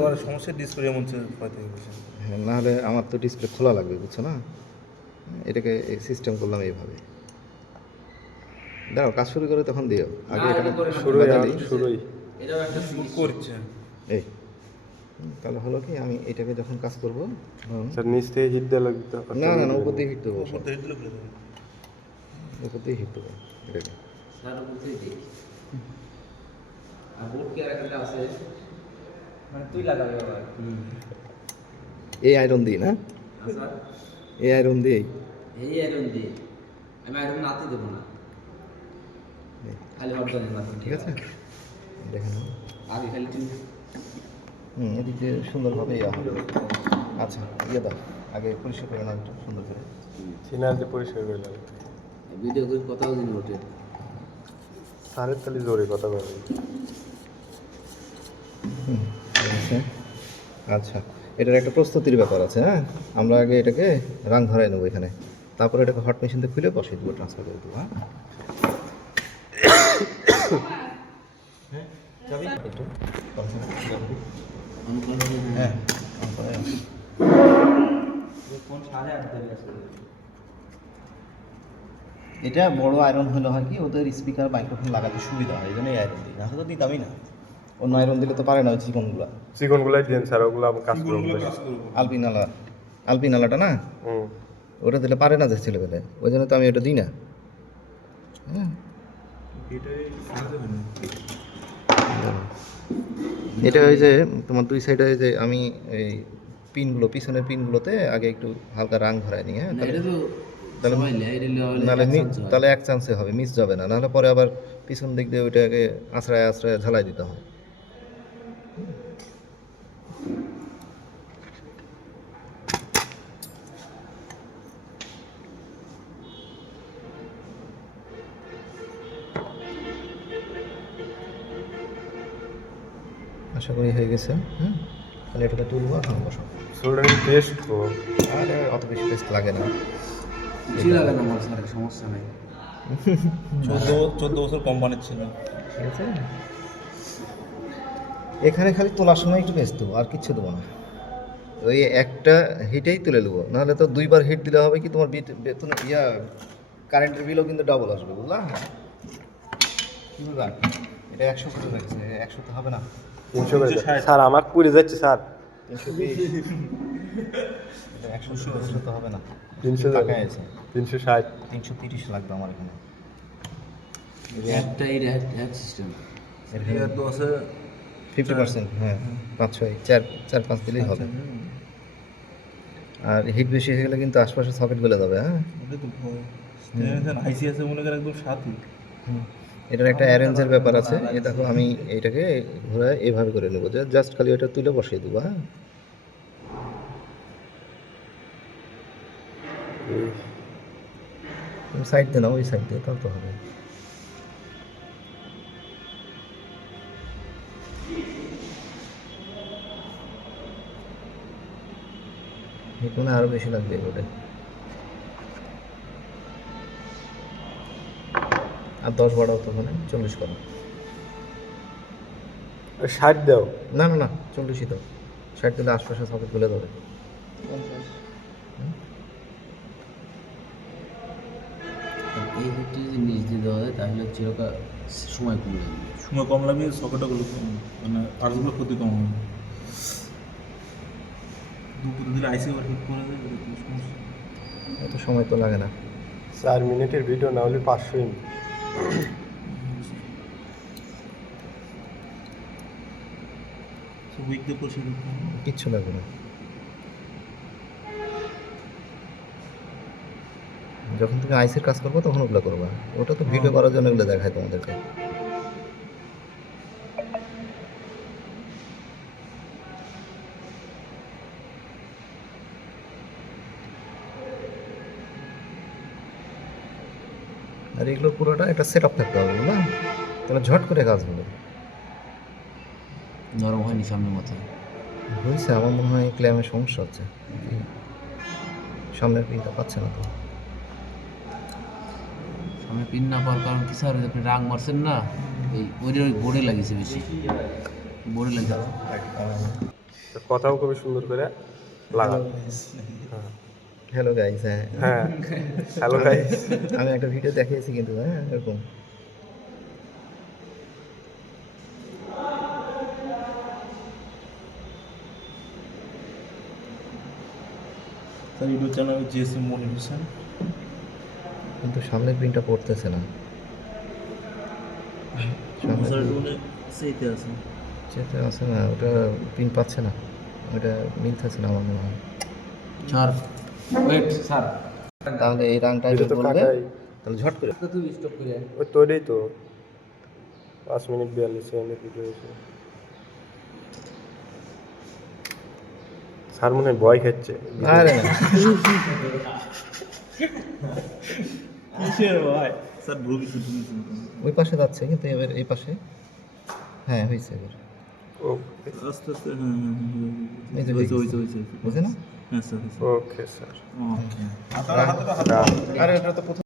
আমার সমস্যা ডিসপ্লে মনে হচ্ছে হয়তো হ্যাঁ, নাহলে আমার তো ডিসপ্লে খোলা লাগবে, বুঝছো না? এটাকে সিস্টেম করলাম এইভাবে। দাঁড়াও, কাজ শুরু করে তখন দিও, আগে এটা শুরুই এটাও একটা শুট করছে। এই তাহলে হলো কি, আমি এটাকে যখন কাজ করবো স্যার নিচ থেকে হিট দেওয়া লাগবে তো? না না না, উপর দিয়ে হিট দেবো, উপর থেকে দিলে খুলে দেবে। উপর দিয়ে হিট দেবো এটাকে। স্যার বুঝতেই দিই আর বোর্ড কি আর একটা আছে মানে তুই লাগাবি আবার এই আয়রন দিই না, স্যার এই আয়রন দিয়েই এই আয়রন দিয়ে আমি আয়রন নাতে দেবো না, খালি অর্জনের মাধ্যমে ঠিক আছে, দেখে নাও। আগে খালি তুই এদিক দিয়ে সুন্দরভাবে ইয়ে হবে। আচ্ছা, ইয়ে দাও, আগে পরিষ্কার করে নাও একটু সুন্দর করে। সিনার দিয়ে পরিষ্কার করে লাগবে। ভিডিও করে কথাও দিন ওঠে স্যারের তাহলে জোরে কথা বলবে। ঠিক আছে। আচ্ছা, এটার একটা প্রস্তুতির ব্যাপার আছে। হ্যাঁ, আমরা আগে এটাকে রাং ধরাই নেবো এখানে, তারপরে এটাকে হট মেশিন দিয়ে খুলে বসিয়ে দেবো, ট্রান্সফার করে দেবো। হ্যাঁ, যাবি একটু হ্যাঁ, এটা বড় আয়রন হলে হয় কি, ওদের স্পিকার মাইক্রোফোন লাগাতে সুবিধা হয়, এই জন্য এই আয়রন দিই, না হলে তো দিতামই না। অন্য আয়রন দিলে তো পারে না ওই চিকনগুলা। চিকনগুলাই দিন স্যার, ওগুলো আমি কাজ করবো। আলপিনালা, আলপিনালাটা না, ওটা দিলে পারে না যে ছেলেবেলে, ওই জন্য তো আমি ওটা দিই না। হ্যাঁ, এটা ওই যে তোমার দুই সাইডে যে আমি এই পিনগুলো, পিছনের পিনগুলোতে আগে একটু হালকা রাং ধরাই নিই। হ্যাঁ, এটা তো তাহলে নাহলে তাহলে এক চান্সে হবে, মিস যাবে না, নাহলে পরে আবার পিছন দিক দিয়ে ওইটাকে আশ্রয় আশ্রয় ঝালাই দিতে হয়। আশা করি হয়ে গেছে। হ্যাঁ, তাহলে এটাকে তুলবো আর বসো। সোল্ডারিং টেস্ট তো আর অত বেশি টেস্ট লাগে না, কিছুই লাগে না আমার স্যার, সমস্যা নেই। 14 বছর কোম্পানির ছিল। ঠিক আছে। এখানে খালি তোলার সময় একটু পেস্ট দেবো, আর কিচ্ছু দেবো না, ওই একটা হিটেই তুলে নেবো, নাহলে তো দুইবার হিট দিলে হবে কি, তোমার বেতন কারেন্টের বিলও কিন্তু ডাবল আসবে, বুঝলা? কি বুঝলা, এটা 100 করে রাখছে, 100 তো হবে না, 300 করে স্যার, আমার পুড়ে যাচ্ছে স্যার। 320, এটা 100 তো হবে না, 300 টাকা আছে, 360 330 লাগবে আমার এখানে। একটা এই এক সিস্টেম এর তো আছে 50%, হ্যাঁ, 5-6 দিলেই হবে। আর হিট বেশি হয়ে গেলে কিন্তু আশপাশে সকেট গলে যাবে। হ্যাঁ, ওটা তো ভয়। আইসি আছে মনে করেন একদম সাথে। এটার একটা অ্যারেঞ্জের ব্যাপার আছে। এই দেখো, আমি এইটাকে ঘুরে এইভাবে করে নেবো, জাস্ট খালি ওটা তুলে বসিয়ে দেবো। হ্যাঁ, সাইড দিয়ে নাও, ওই সাইড দিয়ে তাও তো হবে। হিট মনে হয় আরও বেশি লাগবে এগুলোতে, আর 10 বাড়াও তো, মানে 40 করো। 60 দাও। না না না, 40ই দাও, 60 দিলে আশপাশে সকেট গলে যাবে। এই হিটটা যদি নিচ দিয়ে দেওয়া যায় তাহলে চিরকাল সময় কমে যাবে। সময় কম লাগবে, সকেটগুলো মানে পার্টসগুলো ক্ষতি কম হবে। দুপুরে দিলে আইসি ওভার হিট করে দেবে, এটা কোনো সমস্যা। এত সময় তো লাগে না। 4 মিনিটের ভিডিও না হলে 500 MB। উইক দিয়ে পরিষ্কার করতে হবে। কিচ্ছু লাগবে না, যখন তুমি আইসির কাজ করবো তখন ওগুলো করবা, ওটা তো ভিডিও করার জন্য এগুলো দেখায় তোমাদেরকে। আর এগুলো পুরোটা একটা সেট আপ থাকতে হবে না, তাহলে ঝট করে কাজ হবে। নরম হয়নি সামনের মাথায় হয়েছে, আমার মনে হয় ক্ল্যামের সমস্যা হচ্ছে, সামনের পিনটা পাচ্ছে না তো। সামনে পিন না পাওয়ার কারণ কি স্যার, আপনি রাং মারছেন না, এই ওই বোর্ডে লাগিয়েছে বেশি, বোর্ডে লাগিয়েছে। তো কথাও খুবই সুন্দর করে লাগা। হ্যালো গাইস, হ্যাঁ হ্যাঁ, হ্যালো গাইস। আমি একটা ভিডিও দেখিয়েছি কিন্তু, হ্যাঁ এরকম। Sir YouTube channel GSM motivation. কিন্তু সামনের প্রিন্টটা পড়তেছে না। সামনের স্যার ওটা সেইতে আছে। যেটা আছে না, ওটা প্রিন্ট পাচ্ছে না, ওটা মিলতেছে না আমার মনে হয়। স্যার ওয়েট স্যার, তাহলে এই রাংটা এটা তো বলবে, কাটাই। তাহলে ঝট করে তো তুমি স্টপ করে ওই তোরই তো 5 মিনিট 42 সেকেন্ডের ভিডিও হয়েছে। স্যার মনে হয় ভয় খাচ্ছে। আরে না, কিসের ভাই স্যার ভুল কিছু শুনেছি। ওই পাশে যাচ্ছে কিন্তু এবার এই পাশে, হ্যাঁ হয়েছে এবার। ওকে আস্তে আস্তে হ্যাঁ এই যে হয়েছে হয়েছে। হয়েছে হয়েছে বুঝে না? হ্যাঁ স্যার হয়েছে। Okay sir. ওকে আরে এটা তো প্রথম